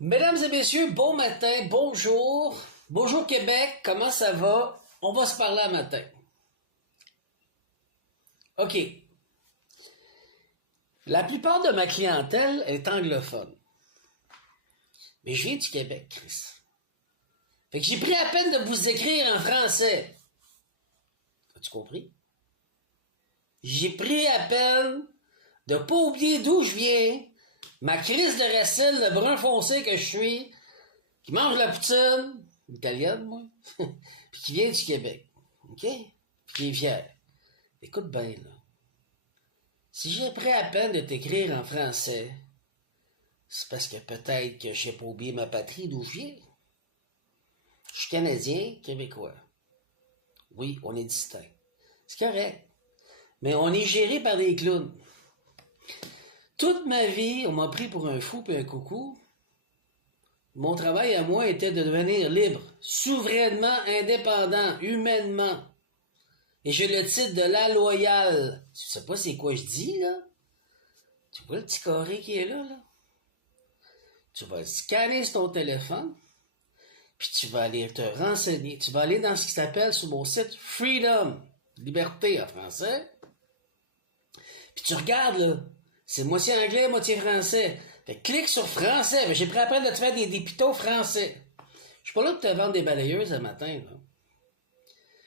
Mesdames et messieurs, bon matin, bonjour. Bonjour Québec, comment ça va? On va se parler un matin. OK. La plupart de ma clientèle est anglophone. Mais je viens du Québec, Chris. Fait que j'ai pris la peine de vous écrire en français. As-tu compris? J'ai pris la peine de pas oublier d'où je viens, ma crise de racine, le brun foncé que je suis, qui mange la poutine, italienne, moi, puis qui vient du Québec, OK? Puis qui est fier. Écoute bien, là. Si j'ai pris la peine de t'écrire en français, c'est parce que peut-être que j'ai pas oublié ma patrie d'où je viens. Je suis Canadien, Québécois. Oui, on est distinct. C'est correct. Mais on est géré par des clowns. Toute ma vie, on m'a pris pour un fou et un coucou. Mon travail à moi était de devenir libre, souverainement indépendant, humainement. Et j'ai le titre de la loyale. Tu sais pas c'est quoi je dis, là? Tu vois le petit carré qui est là, là? Tu vas scanner sur ton téléphone, puis tu vas aller te renseigner. Tu vas aller dans ce qui s'appelle sur mon site Freedom, liberté en français. Puis tu regardes, là. C'est moitié anglais, moitié français. Fait que clique sur français. J'ai pris après de te faire des pitos français. Je suis pas là pour te vendre des balayeuses le matin, là.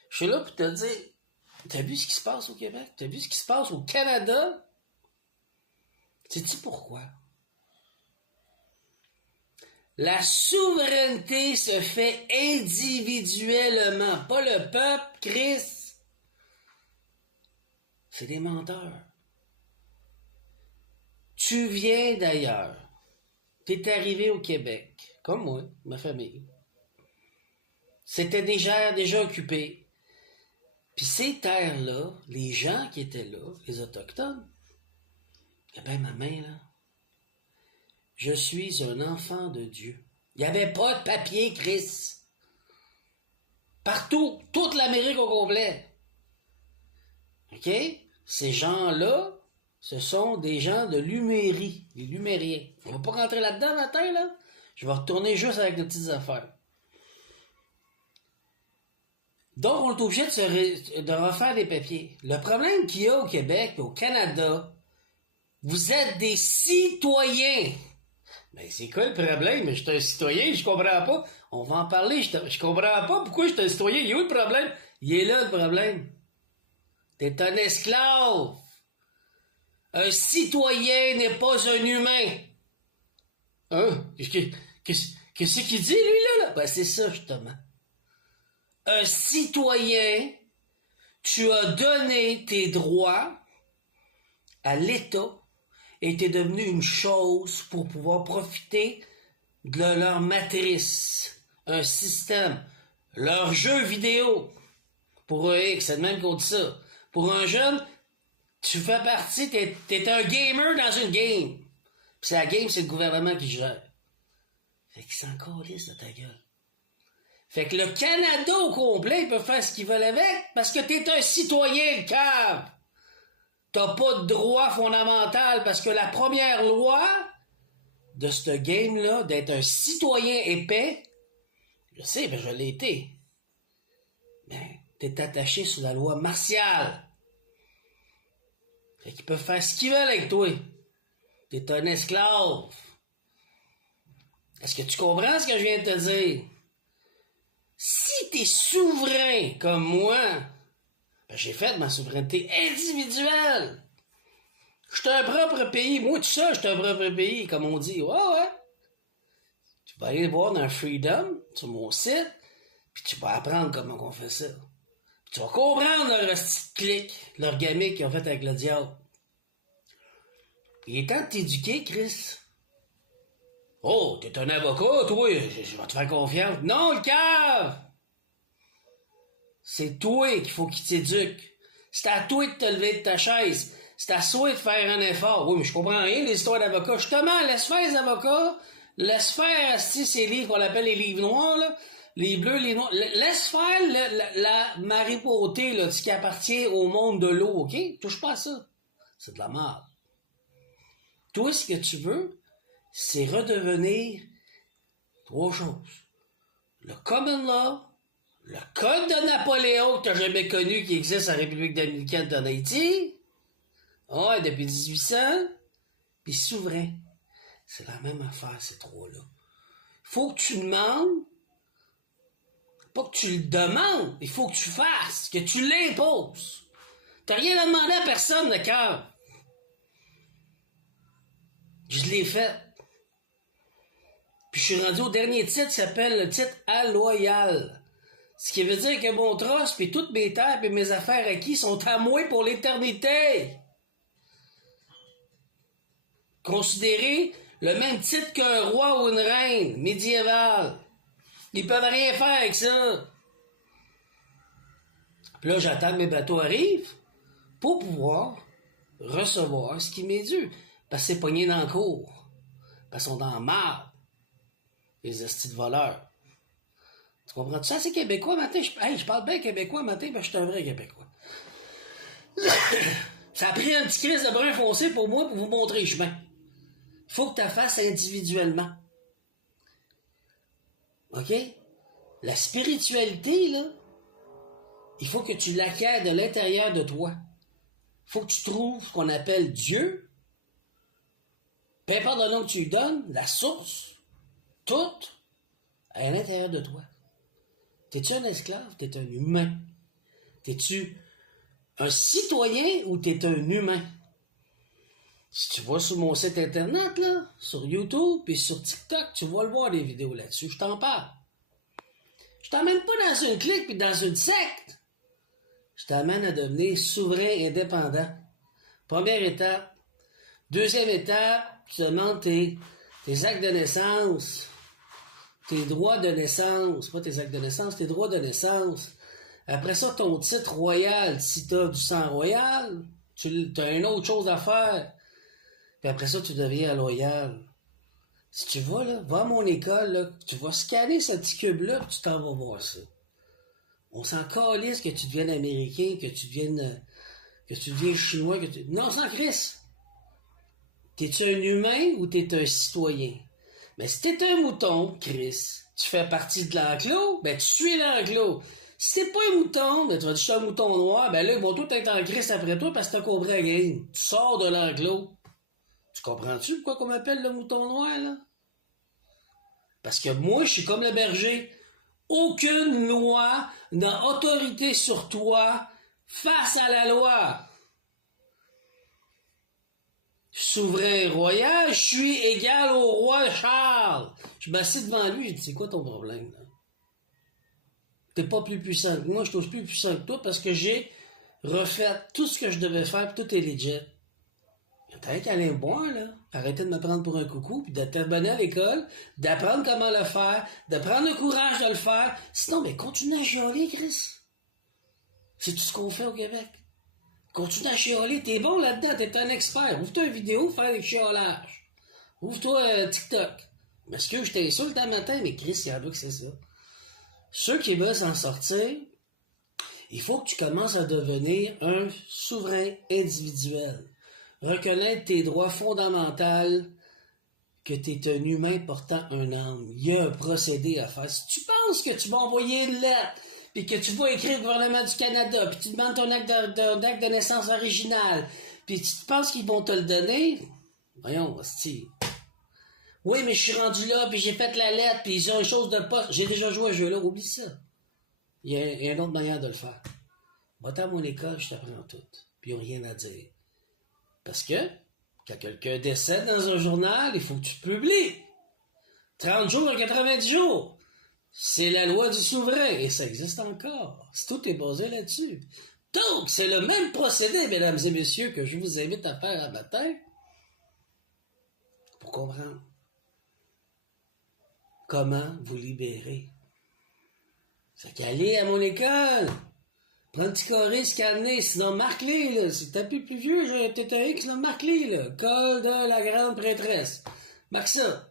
Je suis là pour te dire, t'as vu ce qui se passe au Québec? T'as vu ce qui se passe au Canada? Sais-tu pourquoi? La souveraineté se fait individuellement. Pas le peuple, Chris. C'est des menteurs. Tu viens d'ailleurs. T'es arrivé au Québec, comme moi, ma famille. C'était déjà occupé. Puis ces terres-là, les gens qui étaient là, les Autochtones, eh bien, ma main, là, je suis un enfant de Dieu. Il n'y avait pas de papier, Chris. Partout, toute l'Amérique au complet. OK? Ces gens-là, ce sont des gens de Lumérie, les Lumériens. On va pas rentrer là-dedans matin, là. Je vais retourner juste avec de petites affaires. Donc, on est obligé de refaire des papiers. Le problème qu'il y a au Québec et au Canada, vous êtes des citoyens. Ben, c'est quoi le problème? Je suis un citoyen, je comprends pas. On va en parler, je comprends pas pourquoi je suis un citoyen. Il est où le problème? Il est là, le problème. T'es un esclave. Un citoyen n'est pas un humain. Hein? Qu'est-ce qu'il dit, lui, là? Ben, c'est ça, justement. Un citoyen, tu as donné tes droits à l'État et t'es devenu une chose pour pouvoir profiter de leur matrice, un système, leur jeu vidéo. Pour un X, c'est de même qu'on dit ça. Pour un jeune, tu fais partie, t'es un gamer dans une game. Puis la game, c'est le gouvernement qui gère. Fait qu'ils s'en calissent de ta gueule. Fait que le Canada au complet, ils peuvent faire ce qu'ils veulent avec, parce que t'es un citoyen, cave. T'as pas de droit fondamental, parce que la première loi de ce game-là, d'être un citoyen épais, je sais, ben je l'ai été. Mais t'es attaché sous la loi martiale. Fait qu'ils peuvent faire ce qu'ils veulent avec toi. T'es un esclave. Est-ce que tu comprends ce que je viens de te dire? Si t'es souverain comme moi, ben j'ai fait ma souveraineté individuelle. Je suis un propre pays. Moi, tout ça, je suis un propre pays, comme on dit. Ouais. Tu vas aller voir dans Freedom, sur mon site, puis tu vas apprendre comment on fait ça. Puis tu vas comprendre leur petit clic, leur gamique qu'ils ont fait avec le diable. Il est temps de t'éduquer, Chris. Oh, t'es un avocat, toi, je vais te faire confiance. Non, le cave! C'est toi qu'il faut qu'il t'éduque. C'est à toi de te lever de ta chaise. C'est à toi de faire un effort. Oui, mais je comprends rien des histoires d'avocats. Justement, laisse faire les avocats. Laisse faire, ces livres qu'on appelle les livres noirs, là. Les bleus, les noirs. Laisse faire la maripauté, là, ce qui appartient au monde de l'eau, OK? Touche pas à ça. C'est de la merde. Toi, ce que tu veux, c'est redevenir 3 choses. Le common law, le code de Napoléon que t'as jamais connu qui existe en République dominicaine d'en Haïti, ouais, depuis 1800, puis souverain. C'est la même affaire, ces 3-là. Faut que tu demandes, pas que tu le demandes, il faut que tu fasses, que tu l'imposes. T'as rien à demander à personne, d'accord? Je l'ai fait. Puis je suis rendu au dernier titre qui s'appelle le titre alloyal. Ce qui veut dire que mon trust, puis toutes mes terres, puis mes affaires acquises sont à moi pour l'éternité. Considérez le même titre qu'un roi ou une reine médiévale. Ils peuvent rien faire avec ça. Puis là, j'attends que mes bateaux arrivent pour pouvoir recevoir ce qui m'est dû. Parce que c'est pogné dans le cours. Parce qu'ils sont dans la marde. Les estis de voleurs. Tu comprends? Ça, c'est québécois, matin. Je parle bien québécois, matin, parce que je suis un vrai québécois. Ça a pris un petit crise de brun foncé pour moi pour vous montrer le chemin. Il faut que tu la fasses individuellement. OK? La spiritualité, là, il faut que tu l'acquières de l'intérieur de toi. Il faut que tu trouves ce qu'on appelle Dieu. Peu importe le nom que tu lui donnes, la source, tout, à l'intérieur de toi. T'es-tu un esclave? T'es un humain. T'es-tu un citoyen ou t'es un humain? Si tu vas sur mon site internet, là, sur YouTube et sur TikTok, tu vas le voir des vidéos là-dessus. Je t'en parle. Je t'emmène pas dans une clique puis dans une secte. Je t'amène à devenir souverain indépendant. Première étape. Deuxième étape, tu demandes tes actes de naissance, tes droits de naissance, pas tes actes de naissance, tes droits de naissance. Après ça, ton titre royal, si tu as du sang royal, tu as une autre chose à faire. Puis après ça, tu deviens loyal. Si tu vas, là, va à mon école, là, tu vas scanner ce petit cube-là, puis tu t'en vas voir ça. On s'en calisse que tu deviennes américain, que tu deviennes chinois, Non, on s'en crisse. T'es-tu un humain ou t'es un citoyen? Mais si t'es un mouton, Chris, tu fais partie de l'enclos, ben tu suis l'enclos. Si t'es pas un mouton, ben tu vas dire je suis un mouton noir, ben là, ils vont tous être en Chris après toi parce que t'as compris la game. Tu sors de l'enclos. Tu comprends-tu pourquoi qu'on m'appelle le mouton noir, là? Parce que moi, je suis comme le berger. Aucune loi n'a autorité sur toi face à la loi. Souverain royal, je suis égal au roi Charles. Je m'assieds devant lui, je dis, c'est quoi ton problème, là? T'es pas plus puissant que moi, je suis aussi plus puissant que toi parce que j'ai refait tout ce que je devais faire, puis tout est legit. T'as qu'à aller me boire, là. Arrêtez de me prendre pour un coucou, puis d'être abonné à l'école, d'apprendre comment le faire, de prendre le courage de le faire. Sinon, mais continue à chialer, Chris. C'est tout ce qu'on fait au Québec. Continue à chialer. T'es bon là-dedans, t'es un expert. Ouvre-toi une vidéo, faire des chiolages. Ouvre-toi TikTok. Parce que je t'insulte un matin, mais Chris, il y en a que c'est ça. Ceux qui veulent s'en sortir, il faut que tu commences à devenir un souverain individuel. Reconnaître tes droits fondamentaux, que tu es un humain portant un âme. Il y a un procédé à faire. Si tu penses que tu vas envoyer une lettre, puis que tu vas écrire au gouvernement du Canada, puis tu demandes ton acte de naissance original, puis tu penses qu'ils vont te le donner, voyons, hostie. Oui, mais je suis rendu là, puis j'ai fait la lettre, puis ils ont une chose de poste. J'ai déjà joué à ce jeu-là, oublie ça. Il y a une autre manière de le faire. Va-t'en à mon école, je t'apprends tout. Puis ils n'ont rien à dire. Parce que, quand quelqu'un décède dans un journal, il faut que tu publies. 30 jours à 90 jours. C'est la loi du souverain, et ça existe encore. Tout est basé là-dessus. Donc, c'est le même procédé, mesdames et messieurs, que je vous invite à faire un matin pour comprendre comment vous libérer. C'est qu'aller à mon école, prends un petit carré, scanner, sinon marque-les, là. Si t'es plus vieux, j'ai peut-être un X, là, marque-les, là. Col de la grande prêtresse. Marque ça.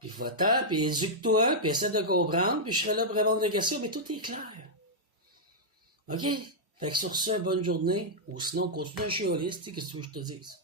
Puis va-t'en, puis éduque-toi, puis essaie de comprendre, puis je serai là pour répondre aux questions, mais tout est clair. OK? Fait que sur ça, bonne journée, ou sinon, continue à chialer, qu'est-ce que tu veux que je te dise?